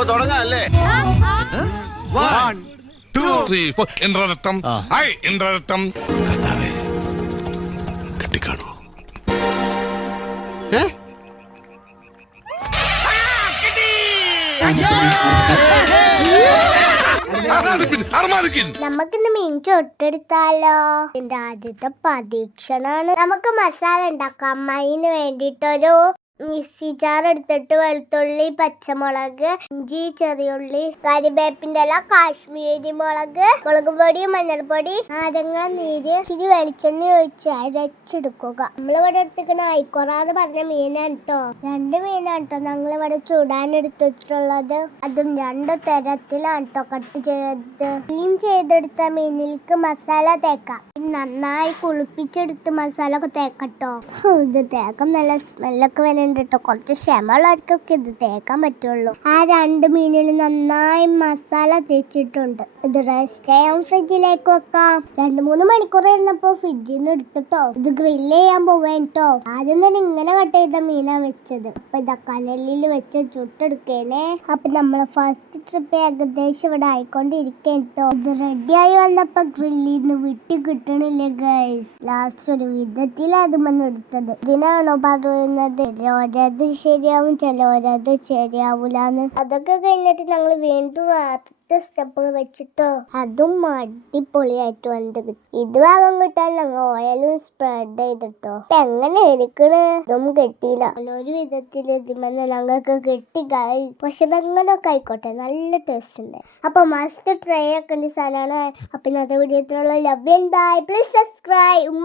അപ്പൊ തുടങ്ങാല്ലേ? 1 2 3 4 ഇന്ദ്രരത്നം ഹായ് ഇന്ദ്രരത്നം കെട്ടിക്കാണോ നമുക്കിന്ന് മീൻ ചൊട്ടെടുത്താലോ? എന്റെ ആദ്യത്തെ പരീക്ഷണാണ്. നമുക്ക് മസാല ഉണ്ടാക്കാം. അമ്മയിന് വേണ്ടിട്ടൊരു മിക്സി ജാർ എടുത്തിട്ട് വെളുത്തുള്ളി, പച്ചമുളക്, ഇഞ്ചി, ചെറിയുള്ളി, കരിവേപ്പിന്റെ ഇല, കാശ്മീരി മുളക്, മുളക് പൊടി, മഞ്ഞൾപ്പൊടി, നാരങ്ങ നീര്, ഇച്ചിരി വെളിച്ചെണ്ണ ഒഴിച്ച് അരച്ചെടുക്കുക. നമ്മളിവിടെ എടുത്തിക്കണ ഐക്കോറാന്ന് പറഞ്ഞ മീനാണ് കേട്ടോ. 2 മീനാണ് കേട്ടോ ഞങ്ങളിവിടെ ചൂടാൻ എടുത്തിട്ടുള്ളത്. അതും 2 തരത്തിലാണ് കേട്ടോ കട്ട് ചെയ്ത്. ക്ലീൻ ചെയ്തെടുത്ത മീനിലേക്ക് മസാല തേക്കാം. നന്നായി കുളിപ്പിച്ചെടുത്ത് മസാല ഒക്കെ തേക്കട്ടോ. ഇത് തേക്കാം നല്ല സ്മെല്ലൊക്കെ വരുന്നുണ്ട് കേട്ടോ. കുറച്ച് ക്ഷമയുള്ളവർക്കൊക്കെ ഇത് തേക്കാൻ പറ്റുള്ളൂ. ആ 2 മീനിൽ നന്നായി മസാല തേച്ചിട്ടുണ്ട്. ഇത് റെസ്റ്റ് ചെയ്യാൻ ഫ്രിഡ്ജിലേക്ക് വെക്കാം. 2-3 മണിക്കൂർ ഇരുന്നപ്പോ ഫ്രിഡ്ജിൽ നിന്ന് എടുത്തിട്ടോ ഇത് ഗ്രില്ല് ചെയ്യാൻ പോവേൻ കേട്ടോ. ആദ്യം തന്നെ ഇങ്ങനെ കട്ട് ചെയ്ത മീനാ വെച്ചത്. അപ്പൊ ഇതാ കനലിൽ വെച്ച് ചുട്ടെടുക്കേനെ. അപ്പൊ നമ്മളെ ഫസ്റ്റ് ട്രിപ്പ് ഏകദേശം ഇവിടെ ആയിക്കൊണ്ടിരിക്കേൻ കേട്ടോ. ഇത് റെഡിയായി വന്നപ്പോ ഗ്രില്ലിൽ നിന്ന് വിട്ടി കിട്ടണില്ലേ ഗൈസ്. ലാസ്റ്റ് ഒരു വിധത്തിൽ അത് എടുത്തത്. ഇതിനാണോ പറയുന്നത് ഓരത് ശരിയാവും ചിലവരത് ശരിയാവൂലെന്ന്? അതൊക്കെ കഴിഞ്ഞിട്ട് ഞങ്ങൾ വീണ്ടും സ്റ്റെപ്പ് വെച്ചിട്ടോ അതും അടിപൊളിയായിട്ട് വന്നത്. ഇത് ഭാഗം കിട്ടാൻ ഞങ്ങൾ ഓയിലും സ്പ്രെഡ് ചെയ്തിട്ടോ. അപ്പൊ എങ്ങനെ ഇരിക്കണ്? ഇതും കെട്ടിയില്ല. ഒരു വിധത്തിൽ ഇതിമെന്ന് ഞങ്ങൾക്ക് കെട്ടി. പക്ഷെ അങ്ങനൊക്കെ ആയിക്കോട്ടെ, നല്ല ടേസ്റ്റ് ഉണ്ട്. അപ്പൊ മസ്റ്റ് ട്രൈ ആക്കേണ്ട സാധനമാണ്. അപ്പൊ ഇന്നത്തെ വീഡിയോത്തിലുള്ള love and bye. Please subscribe.